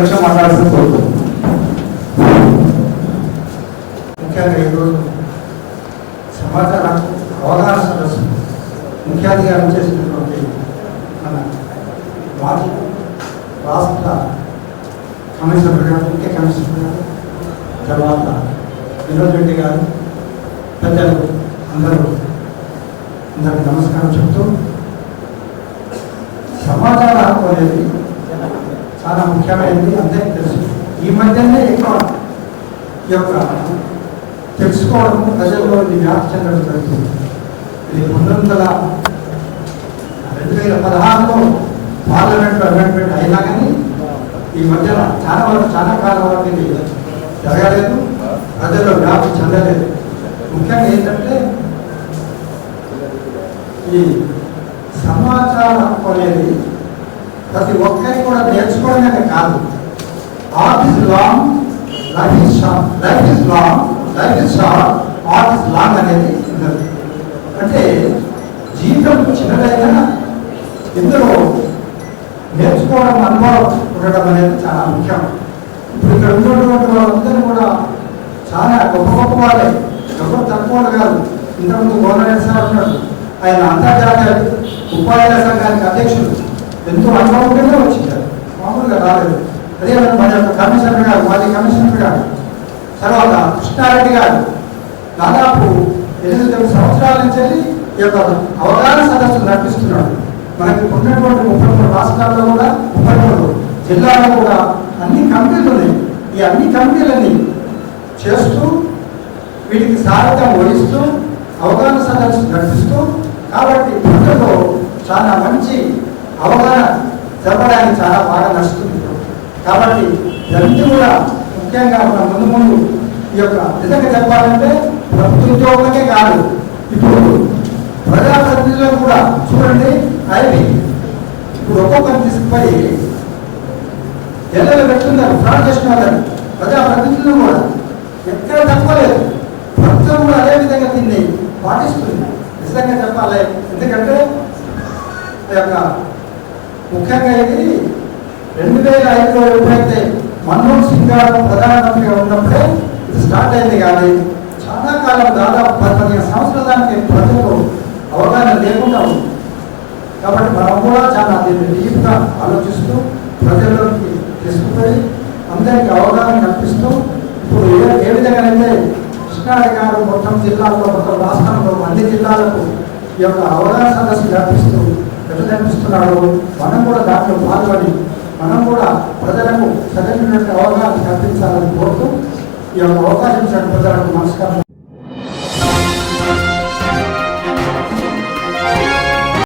నిమిషం మాట్లాడాల్సిన కోరుతున్నాను. ముఖ్యంగా ఈరోజు సమాచార అవగాహన సదస్సు ముఖ్య అధికారం చేసినటువంటి మన మాజీ రాష్ట్ర కమిషనర్ గారు, ముఖ్య కమిషనర్ గారు, తర్వాత వినోద్ రెడ్డి గారు, పెద్దలు అందరికీ నమస్కారం చెప్తూ, సమాచార హక్కు అనేది చాలా ముఖ్యమైనది, అందరికీ తెలుసు. ఈ మధ్యనే ఎక్కువ ఈ యొక్క తెలుసుకోవడం ప్రజల్లో వ్యాప్తి చెందడం జరుగుతుంది. ఇది 2016లో పార్లమెంట్లో అమెండ్మెంట్ అయినా కానీ ఈ మధ్యన చాలా కాలం వరకు ఇది జరగలేదు, ప్రజల్లో వ్యాప్తి చెందలేదు. ముఖ్యంగా ఏంటంటే ఈ సమాచార హక్కు అనేది ప్రతి ఒక్కరికి కూడా నేర్చుకోవడమే కాదు. Art is long, life is short, life is long, life is short, art is long అనేది ఉన్నది. అంటే జీవితం చిన్నదైనా ఇందులో నేర్చుకోవడం, అనుభవం ఉండడం అనేది చాలా ముఖ్యం. ఇప్పుడు ఇక్కడ ఉన్నటువంటి వాళ్ళందరూ కూడా చాలా గొప్ప గొప్ప వాళ్ళే, ఎవరు తక్కువ కాదు. ఇంతకుముందు గవర్నమెంట్ సార్ ఉన్నాడు, ఆయన అంతర్జాతీయ ఉపాధ్యాయ సంఘానికి అధ్యక్షుడు, ఎంతో అనుభవంగానే వచ్చింటారు, మామూలుగా రాలేదు. అదే మన యొక్క కమిషనర్ గారు, మాజీ కమిషనర్ గారు, తర్వాత కృష్ణారెడ్డి గారు దాదాపు 8 సంవత్సరాల నుంచి ఈ యొక్క అవగాహన సదస్సులు నడిపిస్తున్నాడు. మనకి ఉన్నటువంటి 33 రాష్ట్రాల్లో కూడా 33 జిల్లాల్లో కూడా అన్ని కమిటీలు ఉన్నాయి. ఈ అన్ని కమిటీలని చేస్తూ వీటికి సారథ్యం వహిస్తూ అవగాహన సదస్సు నడిపిస్తూ, కాబట్టి ప్రజల్లో చాలా మంచి అవగాహన జరపడానికి చాలా బాగా నడుస్తుంది. కాబట్టి ఇదంతా కూడా ముఖ్యంగా మన ముందు ఈ యొక్క నిజంగా చెప్పాలంటే ప్రభుత్వ ఉద్యోగులకే కాదు, ఇప్పుడు ప్రజాప్రతినిధులకు కూడా చూడండి. ఐపీ ఇప్పుడు ఒక్కొక్కరిని తీసుకుపోయి జైల్లో పెట్టుకున్నారు, ఫ్రాడ్ చేసిన వాళ్ళని. ప్రజాప్రతినిధులు కూడా ఎక్కడ తక్కువ లేదు, ప్రభుత్వం కూడా అదే విధంగా దీన్ని పాటిస్తుంది. నిజంగా చెప్పాలి, ఎందుకంటే ఆ యొక్క ముఖ్యంగా ఇది 2005లో ఎప్పుడైతే మన్మోహన్ సింగ్ గారు ప్రధానమంత్రిగా ఉన్నప్పుడే ఇది స్టార్ట్ అయింది. కానీ చాలా కాలం, దాదాపు 15 సంవత్సరాల దానికి ప్రజలకు అవగాహన లేకుండా ఉంది. కాబట్టి మనం కూడా చాలా దీన్ని డీప్గా ఆలోచిస్తూ ప్రజల్లోకి తీసుకుపోయి అందరికీ అవగాహన కల్పిస్తూ, ఇప్పుడు ఏ విధంగానైతే కృష్ణారెడ్డి గారు మొత్తం జిల్లాల్లో, మొత్తం రాష్ట్రంలో అన్ని జిల్లాలకు ఈ యొక్క అవగాహన సదస్సు నడిపిస్తున్నాడు. మనం కూడా దాంట్లో పాల్గొని మనం కూడా ప్రజలకు సరైనటువంటి అవగాహన కల్పించాలని కోరుతూ ఈ యొక్క అవకాశం ప్రజలకు నమస్కారం.